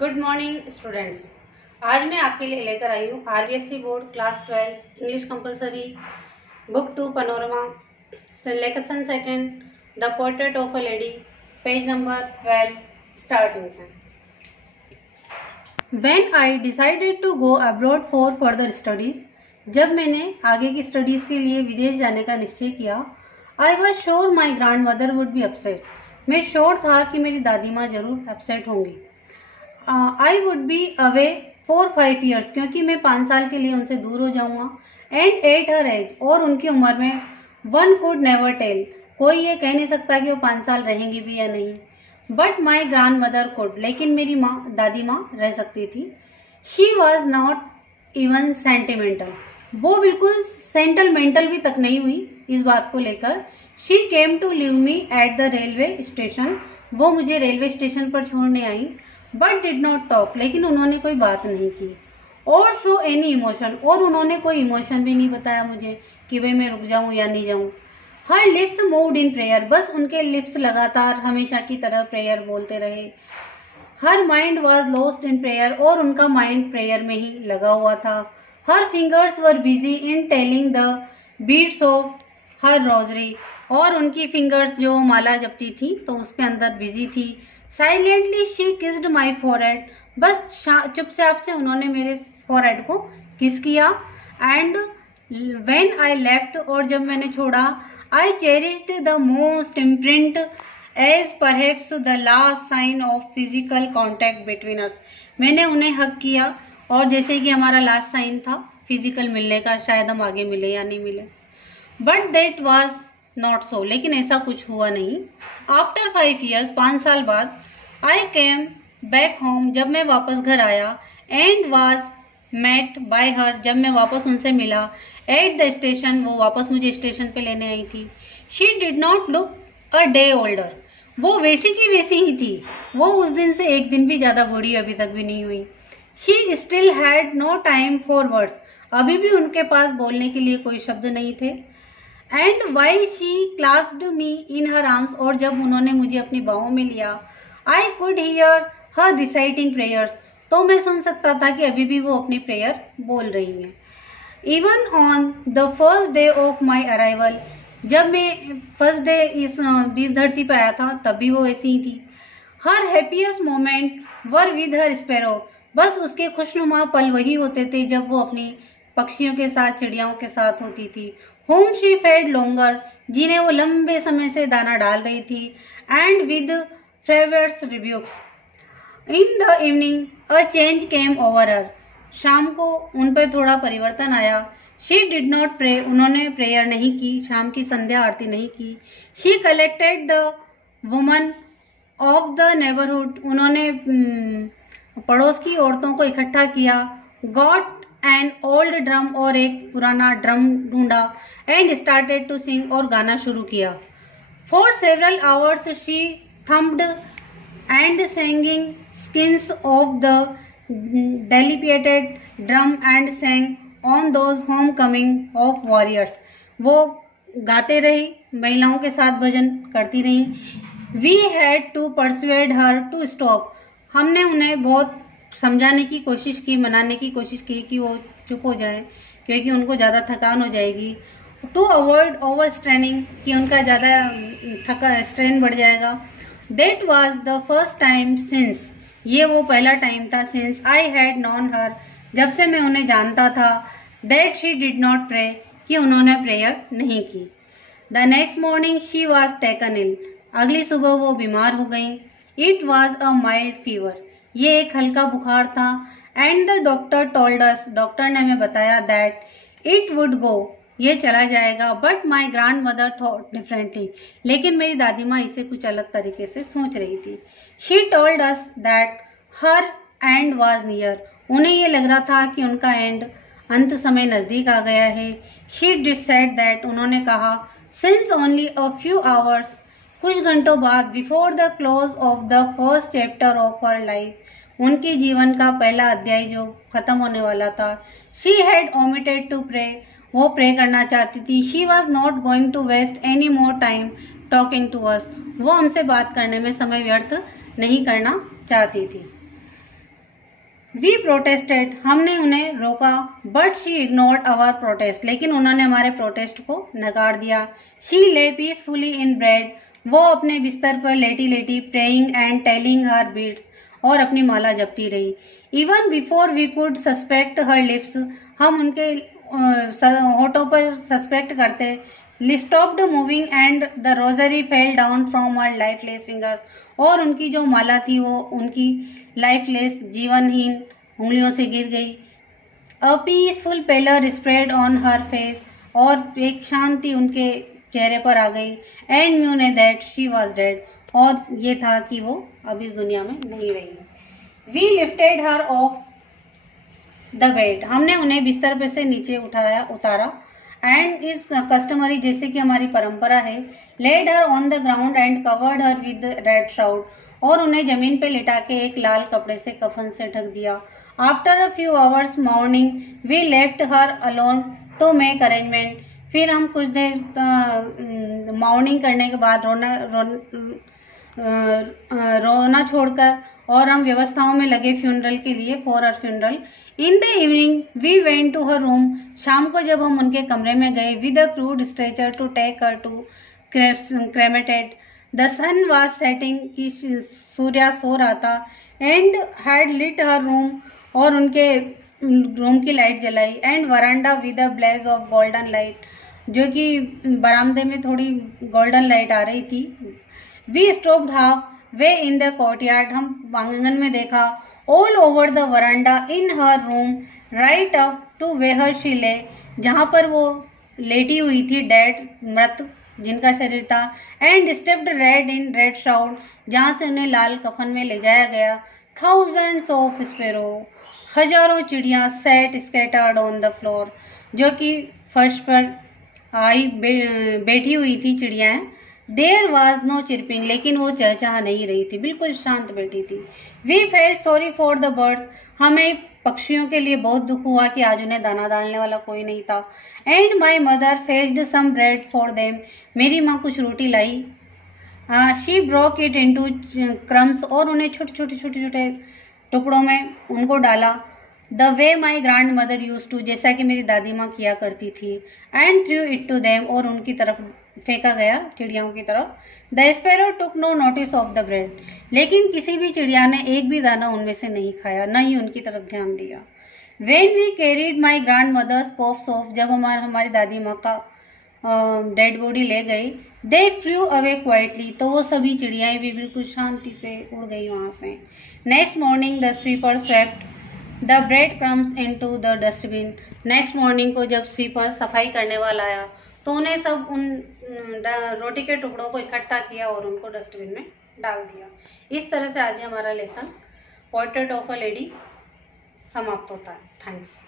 Good morning students. आज मैं आपके लिए लेकर आई हूँ RBSE board class 12 English compulsory book 2 panorama lesson second the portrait of a lady page number 12 starting से। When I decided to go abroad for further studies, जब मैंने आगे की स्टडीज के लिए विदेश जाने का निश्चय किया, I was sure my grand mother would be upset. मैं श्योर था कि मेरी दादी माँ जरूर अपसेट होंगी। I would be away for 5 years, क्योंकि मैं 5 साल के लिए उनसे दूर हो जाऊंगा। एंड एट हर एज, और उनकी उम्र में वन कुड नेवर टेल, कोई ये कह नहीं सकता कि वो 5 साल रहेंगी भी या नहीं। But my grand mother could, लेकिन मेरी माँ दादी माँ रह सकती थी। She was not even sentimental, वो बिल्कुल सेंटिमेंटल भी तक नहीं हुई इस बात को लेकर। She came to leave me at the railway station, वो मुझे रेलवे स्टेशन पर छोड़ने आई। बट डिड नॉट टॉक, लेकिन उन्होंने कोई बात नहीं की। और शो एनी इमोशन, और उन्होंने कोई इमोशन भी नहीं बताया मुझे कि भाई मैं रुक जाऊं या नहीं जाऊं। हर लिप्स मूव्ड इन प्रेयर, बस उनके लिप्स लगातार हमेशा की तरह प्रेयर बोलते रहे। Her mind was lost in prayer, और उनका माइंड प्रेयर में ही लगा हुआ था। Her fingers were busy in telling the beads of her rosary, और उनकी फिंगर्स जो माला जपती थी तो उसके अंदर बिजी थी। Silently she kissed my forehead, बस चुपचाप से उन्होंने मेरे फोरहेड को किस किया। एंड व्हेन आई लेफ्ट, और जब मैंने छोड़ा, I cherished the most imprint as perhaps the last sign of physical contact between us. मैंने उन्हें हक किया, और जैसे कि हमारा लास्ट साइन था फिजिकल मिलने का, शायद हम आगे मिले या नहीं मिले। But that was not so, लेकिन ऐसा कुछ हुआ नहीं। आफ्टर 5 years, 5 साल बाद, आई केम बैक होम, जब मैं वापस घर आया। And was met by her, जब मैं वापस उनसे मिला। एट द स्टेशन, वो वापस मुझे स्टेशन पे लेने आई थी। She did not look a day older, वो वैसी की वैसी ही थी, वो उस दिन से एक दिन भी ज्यादा बूढ़ी अभी तक भी नहीं हुई। She still had no time for words, अभी भी उनके पास बोलने के लिए कोई शब्द नहीं थे। And while she clasped me in her arms, और जब उन्होंने मुझे अपनी बाहों में लिया, I could hear her reciting prayers, तो मैं सुन सकता था कि अभी भी वो अपनी प्रेयर बोल रही हैं। Even on the first day of my arrival, जब मैं फर्स्ट डे इस धरती पर आया था तब भी वो ऐसी ही थी। Her happiest moment was with her sparrows, बस उसके खुशनुमा पल वही होते थे जब वो अपनी पक्षियों के साथ, चिड़ियाओं के साथ होती थी। होम शी फेड लॉन्गर, जिन्हें वो लंबे समय से दाना डाल रही थी। And with favours rebukes in the evening a change came over her, शाम को उन पर थोड़ा परिवर्तन आया। शी डिड नॉट प्रे, उन्होंने प्रेयर नहीं की, शाम की संध्या आरती नहीं की। She collected the women of the neighbourhood, उन्होंने पड़ोस की औरतों को इकट्ठा किया। गॉट एन ओल्ड ड्रम, और एक पुराना ड्रम ढूंढा। एंड स्टार्टेड टू सिंग, और गाना शुरू किया। For several hours she thumped and singing skins of the dilapidated drum and sang on those homecoming of warriors, वो गाते रही, महिलाओं के साथ भजन करती रही। We had to persuade her to stop, हमने उन्हें बहुत समझाने की कोशिश की, मनाने की कोशिश की कि वो चुप हो जाए, क्योंकि उनको ज़्यादा थकान हो जाएगी। टू अवॉइड ओवर स्ट्रेनिंग, कि उनका ज़्यादा स्ट्रेन बढ़ जाएगा। That was the first time since, ये वो पहला टाइम था, since I had known her, जब से मैं उन्हें जानता था। That she did not pray, कि उन्होंने प्रेयर नहीं की। The next morning she was taken ill, अगली सुबह वो बीमार हो गई। It was a mild fever, ये एक हल्का बुखार था। And the doctor told us, doctor ने हमें बताया, दैट इट वुड गो, ये चला जाएगा। But my grand mother thought differently, लेकिन मेरी दादी माँ इसे कुछ अलग तरीके से सोच रही थी। She told us that her and was near, उन्हें ये लग रहा था कि उनका एंड, अंत समय नजदीक आ गया है। शी डिड सेड दैट, उन्होंने कहा, सिंस ओनली अ फ्यू आवर्स, कुछ घंटों बाद, before the close of the first chapter of her life, उनके जीवन का पहला अध्याय जो खत्म होने वाला था। She had omitted to pray, वो प्रे करना चाहती थी। She was not going to waste any more time talking to us, वो हमसे बात करने में समय व्यर्थ नहीं करना चाहती थी। वी प्रोटेस्टेड, हमने उन्हें रोका, but she ignored our protest, लेकिन उन्होंने हमारे प्रोटेस्ट को नकार दिया। शी ले पीसफुली इन बेड, वो अपने बिस्तर पर लेटी लेटी praying and telling her beads, और अपनी माला जपती रही। Even before we could suspect her lips, हम उनके होठों पर सस्पेक्ट करते। Stopped moving and the rosary fell down from her lifeless fingers, और उनकी जो माला थी वो उनकी लाइफलेस जीवनहीन उंगलियों से गिर गई। A peaceful pallor spread on her face, और एक शांति उनके चेहरे पर आ गई। एंड न्यू ने दैट शी वॉज डेड, और ये था कि वो अब इस दुनिया में नहीं रही। We lifted her off the bed, हमने उन्हें बिस्तर पे से नीचे उतारा। एंड इज कस्टमरी, जैसे कि हमारी परंपरा है, laid her on the ground and covered her with red shroud, और उन्हें जमीन पे लिटा के एक लाल कपड़े से कफन से ढक दिया। After a few hours morning we left her alone to make arrangement, फिर हम कुछ देर मॉर्निंग करने के बाद रोना छोड़कर और हम व्यवस्थाओं में लगे फ्यूनरल के लिए, for her funeral. In the evening we went to her room, शाम को जब हम उनके कमरे में गए, with a crude stretcher to take her to cremated. The sun was setting, की सूर्यास्त हो रहा था। And had lit her room, और उनके रूम की लाइट जलाई। And veranda with a blaze of golden light, जो कि बरामदे में थोड़ी गोल्डन लाइट आ रही थी। We stopped half way in the courtyard, हम आंगन में देखा। All over the veranda in her room, right up to where she lay, जहाँ पर वो लेटी हुई थी, डेड, मृत जिनका शरीर था। And stepped red in red shroud, जहाँ से उन्हें लाल कफन में ले जाया गया। थाउजेंड्स ऑफ स्पैरो, हजारों चिड़िया, set scattered on the floor, जो कि फर्श पर बैठी हुई थी चिड़ियाएं। देयर वॉज नो चिरपिंग, लेकिन वो चहचहा नहीं रही थी, बिल्कुल शांत बैठी थी। We felt sorry for the birds, हमें पक्षियों के लिए बहुत दुख हुआ कि आज उन्हें दाना डालने वाला कोई नहीं था। And my mother fetched some bread for them, मेरी माँ कुछ रोटी लाई। She broke it into crumbs, और उन्हें छोटे छोटे छोटे छोटे टुकड़ों में उनको डाला। The way my grandmother used to, जैसा कि मेरी दादी माँ किया करती थी। And threw it to them, और उनकी तरफ फेंका गया, चिड़ियाओं की तरफ। The sparrow took no notice of the bread, लेकिन किसी भी चिड़िया ने एक भी दाना उनमें से नहीं खाया, न ही उनकी तरफ ध्यान दिया। When we carried my grandmother's corpse off, जब हमारी दादी माँ का डेड बॉडी ले गई। दे फ्लू अवे क्वाइटली, तो वो सभी चिड़ियाएं भी बिल्कुल शांति से उड़ गई वहां से। Next morning the sweeper swept the bread crumbs into the dustbin, next morning को जब स्वीपर सफाई करने वाला आया तो उन्हें सब उन रोटी के टुकड़ों को इकट्ठा किया और उनको डस्टबिन में डाल दिया। इस तरह से आज हमारा lesson portrait of a lady समाप्त होता है। थैंक्स।